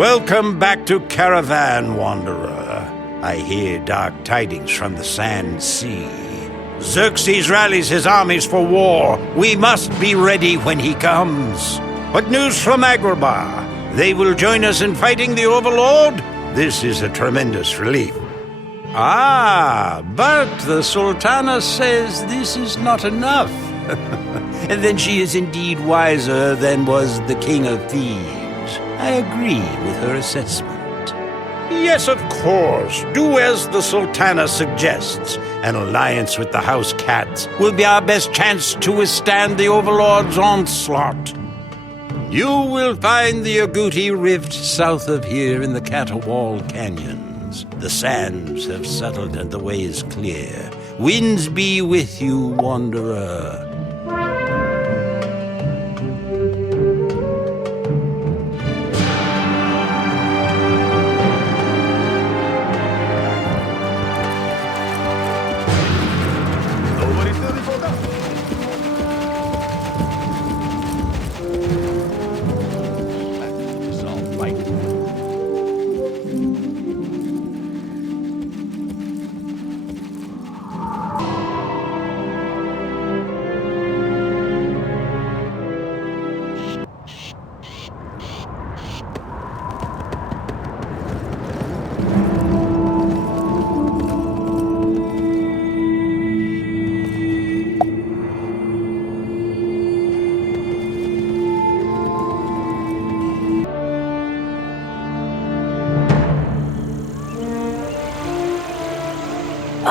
Welcome back to Caravan, Wanderer. I hear dark tidings from the Sand Sea. Xerxes rallies his armies for war. We must be ready when he comes. What news from Agrabah? They will join us in fighting the Overlord? This is a tremendous relief. Ah, but the Sultana says this is not enough. And then she is indeed wiser than was the King of Thieves. I agree with her assessment. Yes, of course. Do as the Sultana suggests. An alliance with the House Cats will be our best chance to withstand the Overlord's onslaught. You will find the Agouti Rift south of here in the Caterwall Canyons. The sands have settled and the way is clear. Winds be with you, Wanderer.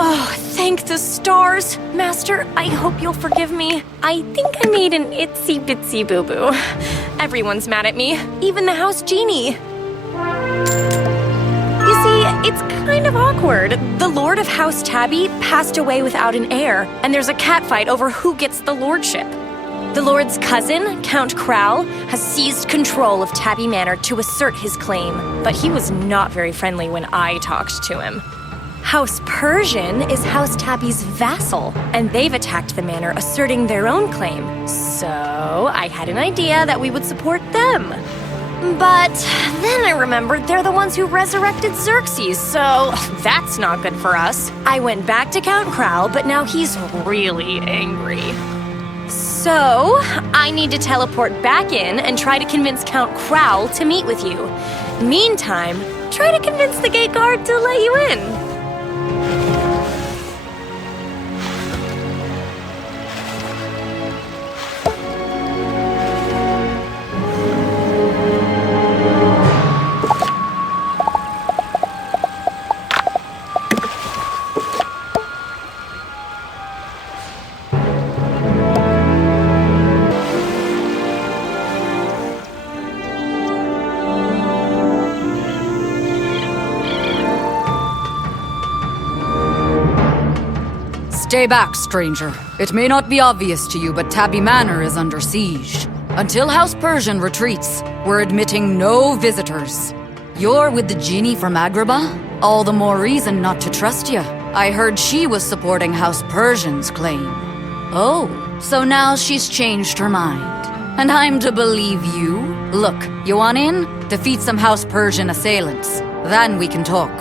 Oh, thank the stars! Master, I hope you'll forgive me. I think I made an itsy-bitsy boo-boo. Everyone's mad at me, even the house genie. You see, it's kind of awkward. The Lord of House Tabby passed away without an heir, and there's a catfight over who gets the lordship. The Lord's cousin, Count Crowl, has seized control of Tabby Manor to assert his claim, but he was not very friendly when I talked to him. House Persian is House Tabby's vassal, and they've attacked the manor asserting their own claim. So I had an idea that we would support them. But then I remembered they're the ones who resurrected Xerxes, so that's not good for us. I went back to Count Crowl, but now he's really angry. So I need to teleport back in and try to convince Count Crowl to meet with you. Meantime, try to convince the gate guard to let you in. Stay back, stranger. It may not be obvious to you, but Tabby Manor is under siege. Until House Persian retreats, we're admitting no visitors. You're with the genie from Agrabah? All the more reason not to trust you. I heard she was supporting House Persian's claim. Oh, so now she's changed her mind. And I'm to believe you? Look, you want in? Defeat some House Persian assailants. Then we can talk.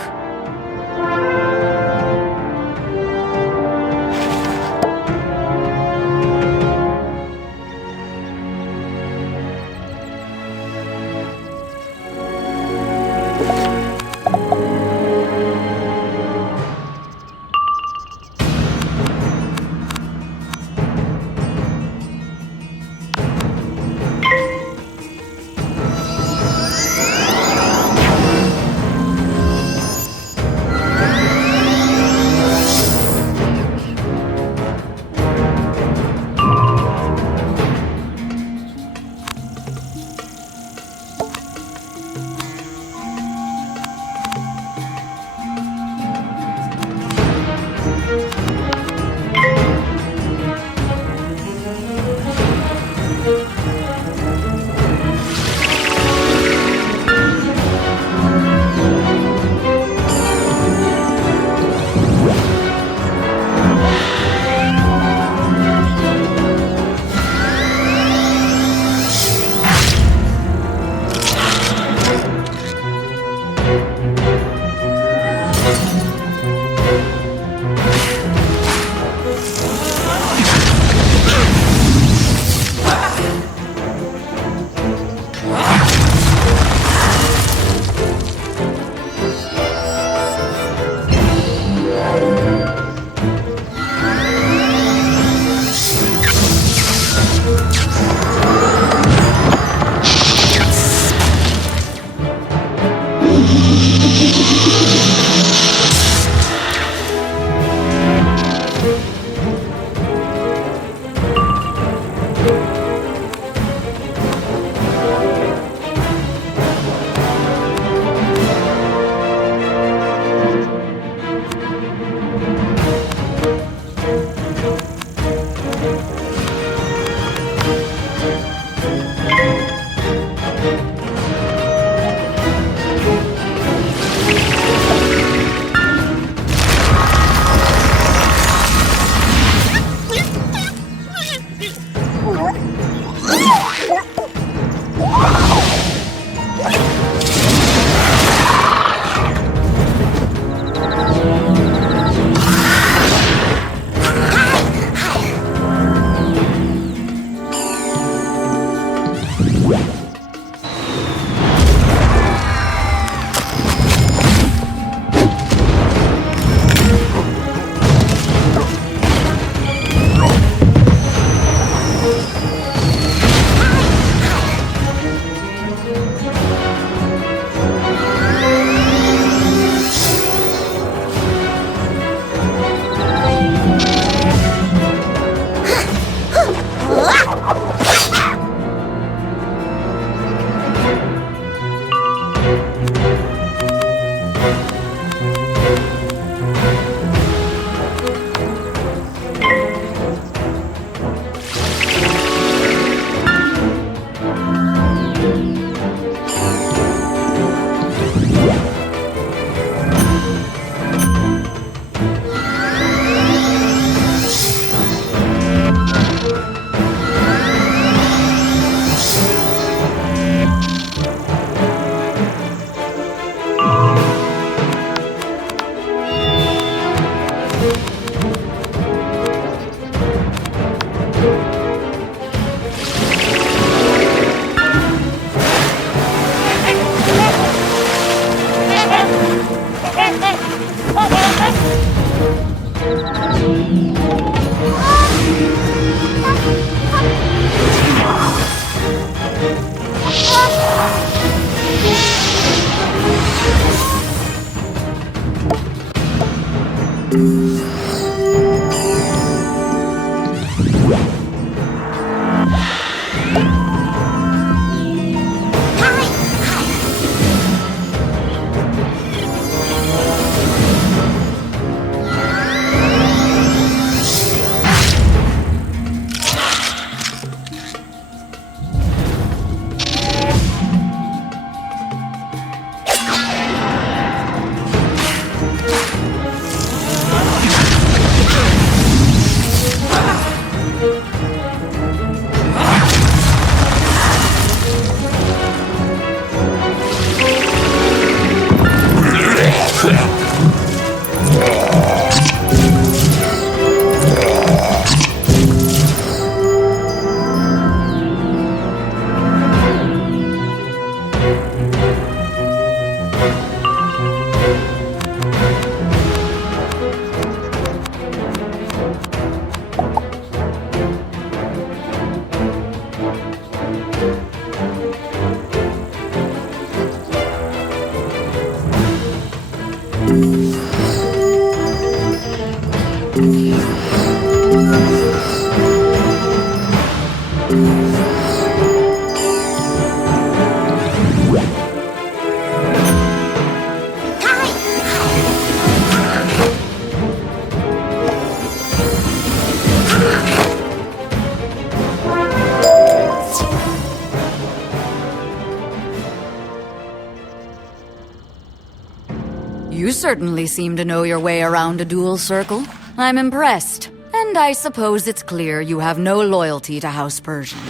You certainly seem to know your way around a dual circle. I'm impressed. And I suppose it's clear you have no loyalty to House Persian.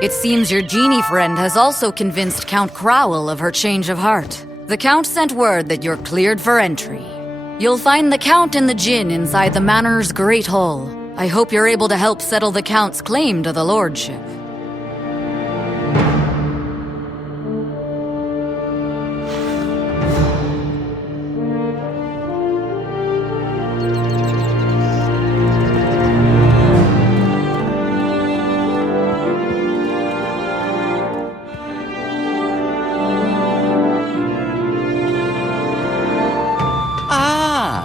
It seems your genie friend has also convinced Count Crowell of her change of heart. The Count sent word that you're cleared for entry. You'll find the Count and the Djinn inside the Manor's Great Hall. I hope you're able to help settle the Count's claim to the Lordship.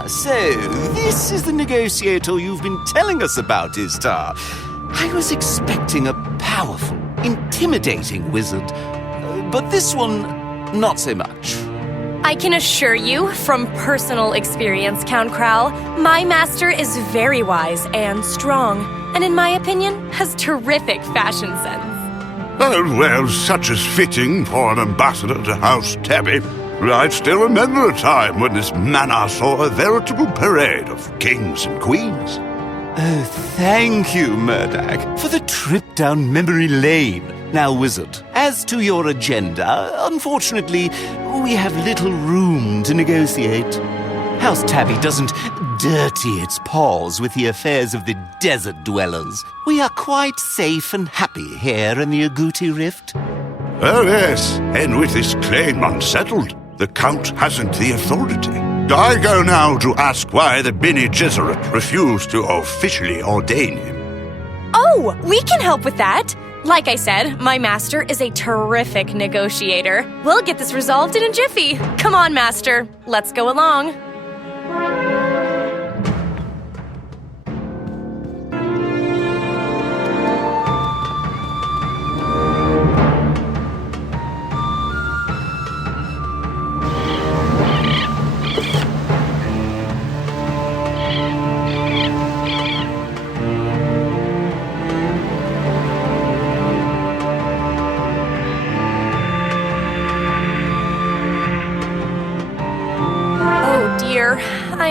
So, this is the negotiator you've been telling us about, Istar. I was expecting a powerful, intimidating wizard, but this one, not so much. I can assure you, from personal experience, Count Crowell, my master is very wise and strong, and in my opinion, has terrific fashion sense. Oh, well, such is fitting for an ambassador to House Tabby. I still remember a time when this manor saw a veritable parade of kings and queens. Oh, thank you, Murdoch, for the trip down memory lane. Now, Wizard, as to your agenda, unfortunately, we have little room to negotiate. House Tabby doesn't dirty its paws with the affairs of the desert dwellers. We are quite safe and happy here in the Agouti Rift. Oh, yes, and with this claim unsettled, the Count hasn't the authority. I go now to ask why the Bene Gesserit refused to officially ordain him. Oh, we can help with that. Like I said, my master is a terrific negotiator. We'll get this resolved in a jiffy. Come on, master. Let's go along.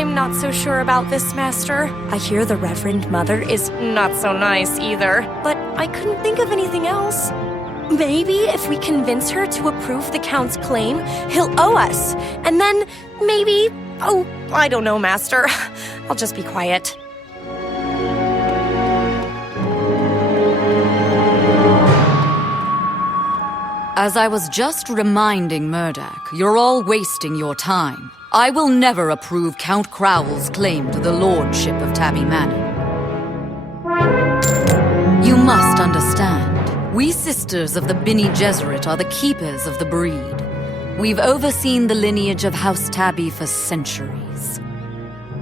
I'm not so sure about this, Master. I hear the Reverend Mother is not so nice either, but I couldn't think of anything else. Maybe if we convince her to approve the Count's claim, he'll owe us. And then maybe... Oh, I don't know, Master. I'll just be quiet. As I was just reminding Murdoch, you're all wasting your time. I will never approve Count Crowell's claim to the lordship of Tabby Manor. You must understand, we sisters of the Bene Gesserit are the keepers of the breed. We've overseen the lineage of House Tabby for centuries.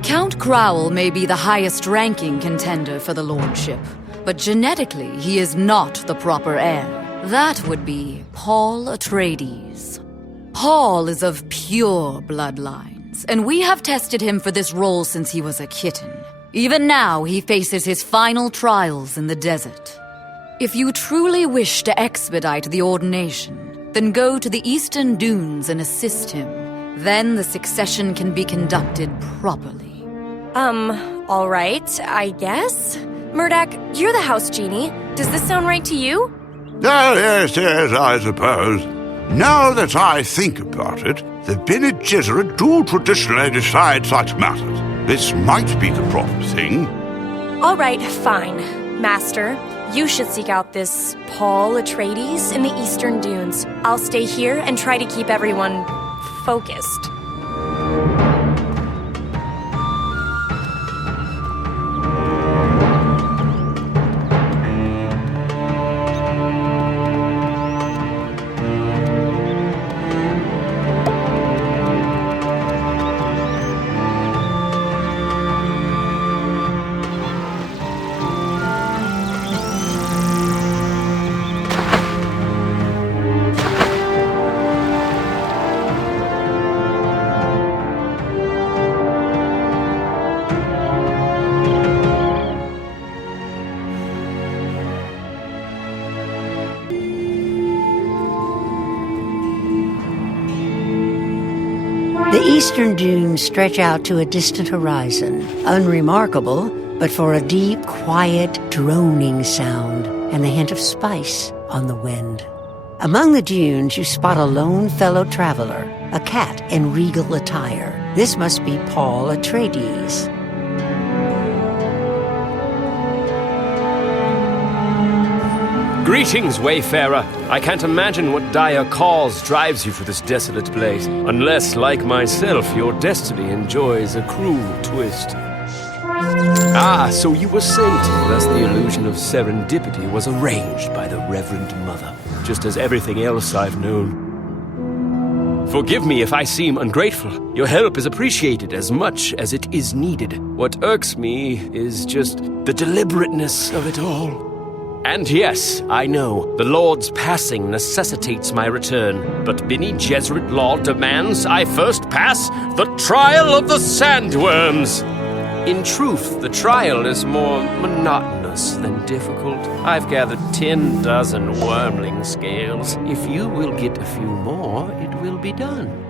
Count Crowell may be the highest-ranking contender for the lordship, but genetically he is not the proper heir. That would be Paul Atreides. Paul is of pure bloodlines, and we have tested him for this role since he was a kitten. Even now, he faces his final trials in the desert. If you truly wish to expedite the ordination, then go to the Eastern Dunes and assist him. Then the succession can be conducted properly. All right, I guess? Murdoch, you're the house genie. Does this sound right to you? Oh, yes, I suppose. Now that I think about it, the Bene Gesserit do traditionally decide such matters. This might be the proper thing. All right, fine. Master, you should seek out this Paul Atreides in the Eastern Dunes. I'll stay here and try to keep everyone focused. The eastern dunes stretch out to a distant horizon, unremarkable, but for a deep, quiet, droning sound and a hint of spice on the wind. Among the dunes, you spot a lone fellow traveler, a cat in regal attire. This must be Paul Atreides. Greetings, Wayfarer. I can't imagine what dire cause drives you to this desolate place, unless, like myself, your destiny enjoys a cruel twist. Ah, so you were sent. Thus the illusion of serendipity was arranged by the Reverend Mother, just as everything else I've known. Forgive me if I seem ungrateful. Your help is appreciated as much as it is needed. What irks me is just the deliberateness of it all. And yes, I know, the Lord's passing necessitates my return, but Bene Gesserit law demands I first pass the trial of the sandworms. In truth, the trial is more monotonous than difficult. I've gathered 10 dozen wormling scales. If you will get a few more, it will be done.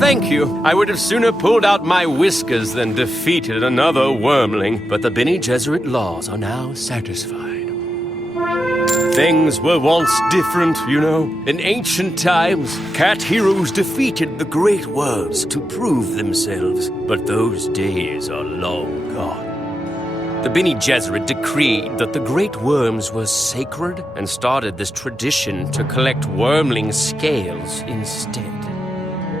Thank you. I would have sooner pulled out my whiskers than defeated another wormling, but the Bene Gesserit laws are now satisfied. Things were once different, you know. In ancient times, cat heroes defeated the great worms to prove themselves, but those days are long gone. The Bene Gesserit decreed that the great worms were sacred and started this tradition to collect wormling scales instead.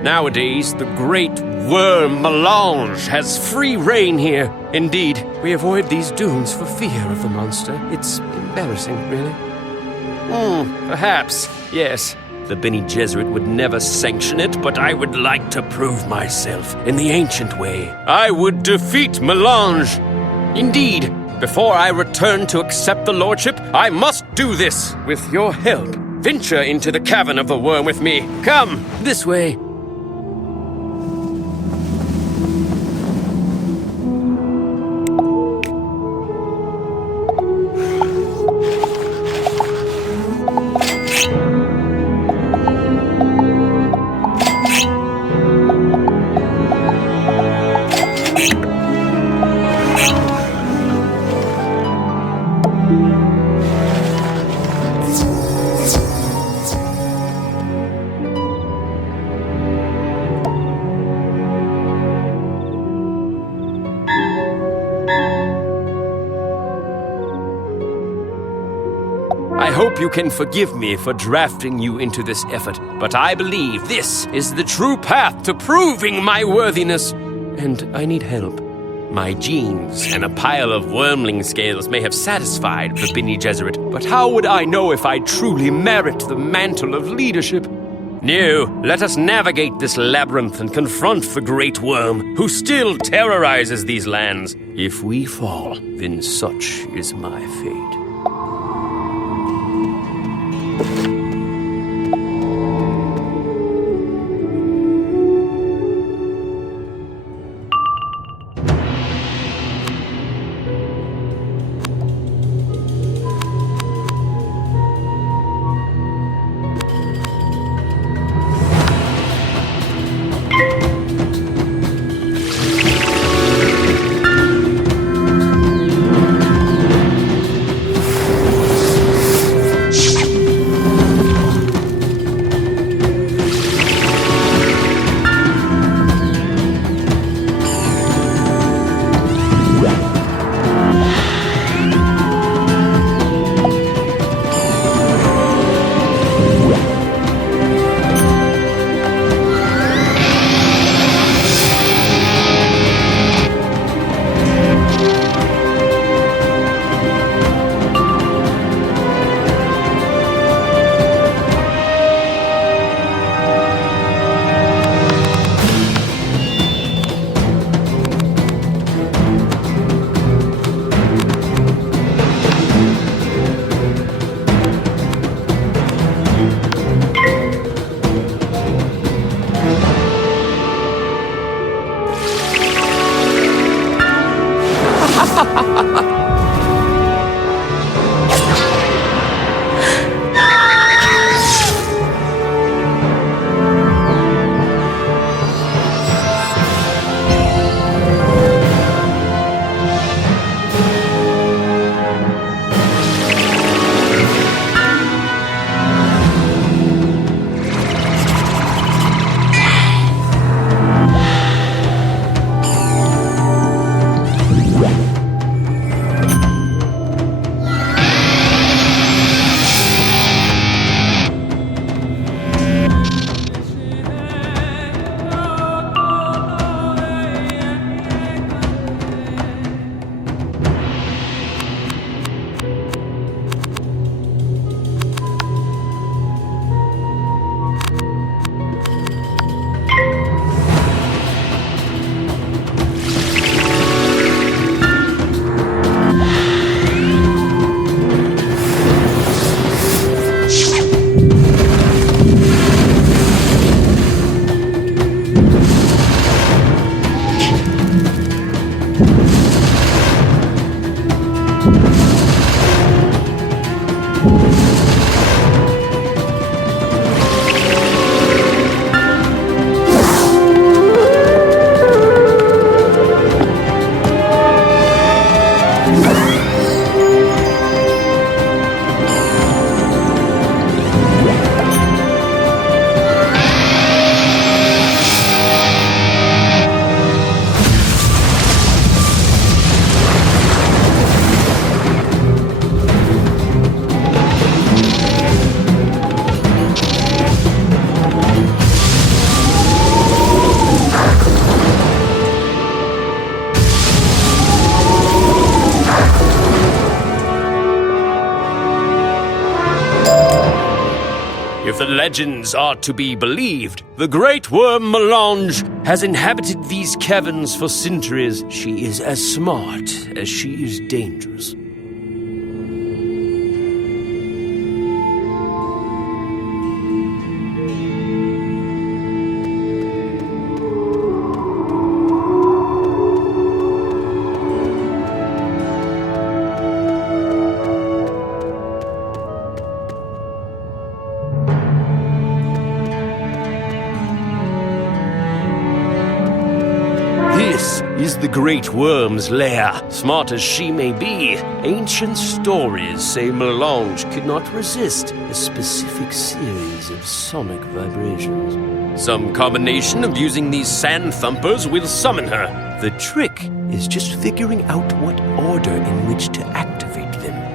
Nowadays, the great worm melange has free reign here. Indeed, we avoid these dunes for fear of the monster. It's embarrassing, really. Perhaps, yes. The Bene Gesserit would never sanction it, but I would like to prove myself in the ancient way. I would defeat melange. Indeed, before I return to accept the lordship, I must do this with your help. Venture into the cavern of the worm with me. Come, this way. I hope you can forgive me for drafting you into this effort, but I believe this is the true path to proving my worthiness, and I need help. My genes and a pile of wormling scales may have satisfied the Bene Gesserit, but how would I know if I truly merit the mantle of leadership? No, let us navigate this labyrinth and confront the great worm, who still terrorizes these lands. If we fall, then such is my fate. legends are to be believed, the great worm Melange has inhabited these caverns for centuries. She is as smart as she is dangerous. This is the great worm's lair. Smart as she may be, ancient stories say Melange could not resist a specific series of sonic vibrations. Some combination of using these sand thumpers will summon her. The trick is just figuring out what order in which to activate them.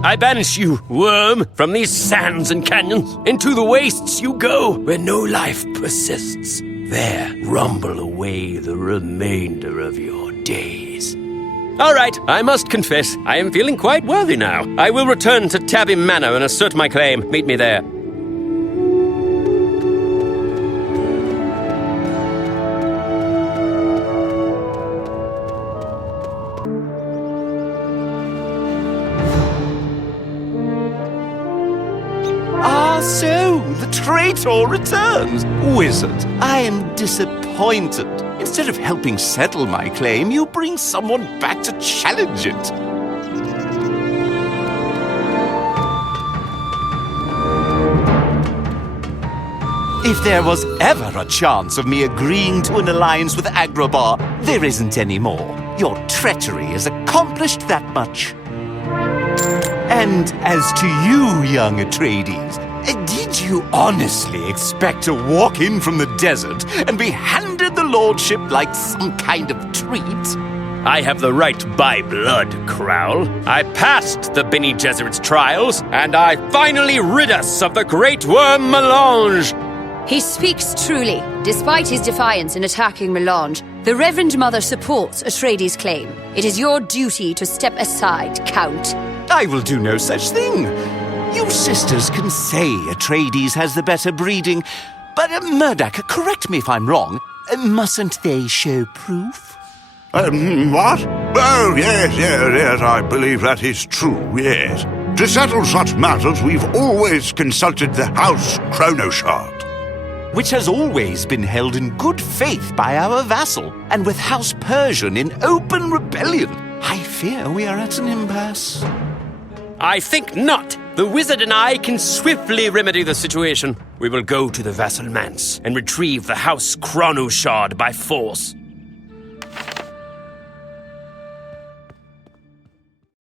I banish you, worm, from these sands and canyons. Into the wastes you go, where no life persists. There rumble away the remainder of your days. All right, I must confess, I am feeling quite worthy now. I will return to Tabby Manor and assert my claim. Meet me there. So, the traitor returns. Wizard, I am disappointed. Instead of helping settle my claim, you bring someone back to challenge it. If there was ever a chance of me agreeing to an alliance with Agrabah, there isn't anymore. Your treachery has accomplished that much. And as to you, young Atreides, did you honestly expect to walk in from the desert and be handed the lordship like some kind of treat? I have the right by blood, Crowl. I passed the Bene Gesserit's trials, and I finally rid us of the Great Worm Melange. He speaks truly. Despite his defiance in attacking Melange, the Reverend Mother supports Atreides' claim. It is your duty to step aside, Count. I will do no such thing. You sisters can say Atreides has the better breeding, but Murdoch, correct me if I'm wrong, mustn't they show proof? What? Oh, yes, I believe that is true, yes. To settle such matters, we've always consulted the House Chronoshard. Which has always been held in good faith by our vassal, and with House Persian in open rebellion. I fear we are at an impasse. I think not. The wizard and I can swiftly remedy the situation. We will go to the vassal manse and retrieve the House Chronoshard by force.